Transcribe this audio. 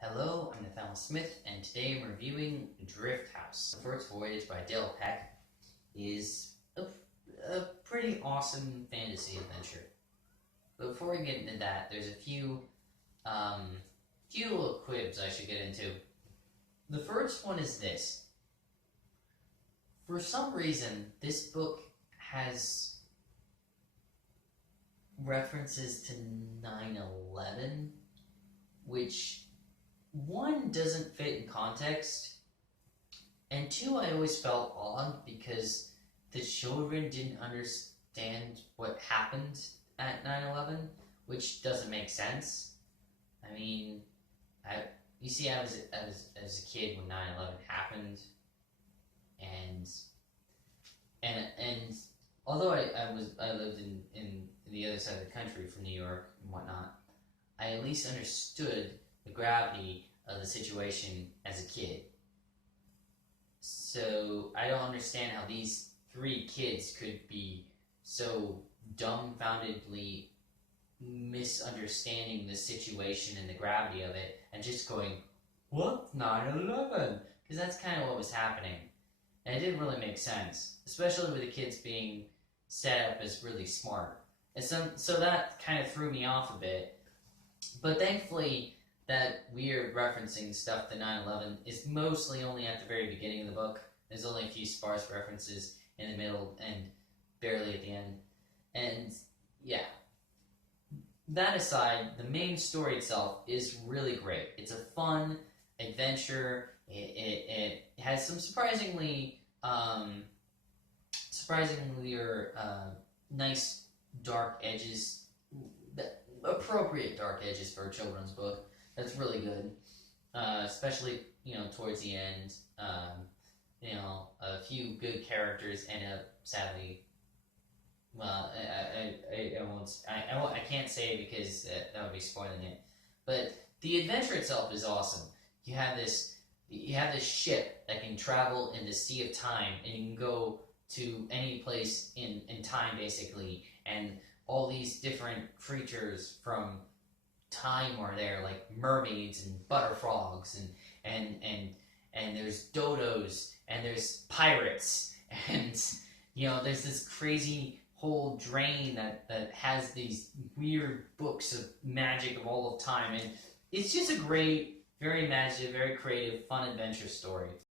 Hello, I'm Nathaniel Smith, and today I'm reviewing Drift House. The First Voyage by Dale Peck is a pretty awesome fantasy adventure. But before we get into that, there's a few little quibs I should get into. The first one is this. For some reason, this book has references to 9/11, which one, doesn't fit in context, and two, I always felt odd because the children didn't understand what happened at 9/11, which doesn't make sense. I mean, you see, I was as a kid when 9/11 happened, and and although I lived in the other side of the country from New York and whatnot, I at least understood the gravity of the situation as a kid. So I don't understand how these three kids could be so dumbfoundedly misunderstanding the situation and the gravity of it and just going, what? 9/11? Because that's kind of what was happening. And it didn't really make sense, especially with the kids being set up as really smart. And so that kind of threw me off a bit. But thankfully, that weird referencing stuff to 9/11 is mostly only at the very beginning of the book. There's only a few sparse references in the middle and barely at the end. And yeah, that aside, the main story itself is really great. It's a fun adventure. It has some surprisingly nice dark edges, appropriate dark edges for a children's book. That's really good, especially towards the end. A few good characters end up sadly. Well, I won't. I can't say because that would be spoiling it. But the adventure itself is awesome. You have this ship that can travel in the sea of time, and you can go to any place in time basically, and all these different creatures from time are there, like mermaids and butterfrogs and there's dodos and there's pirates and there's this crazy whole drain that has these weird books of magic of all of time, and it's just a great, very imaginative, very creative, fun adventure story.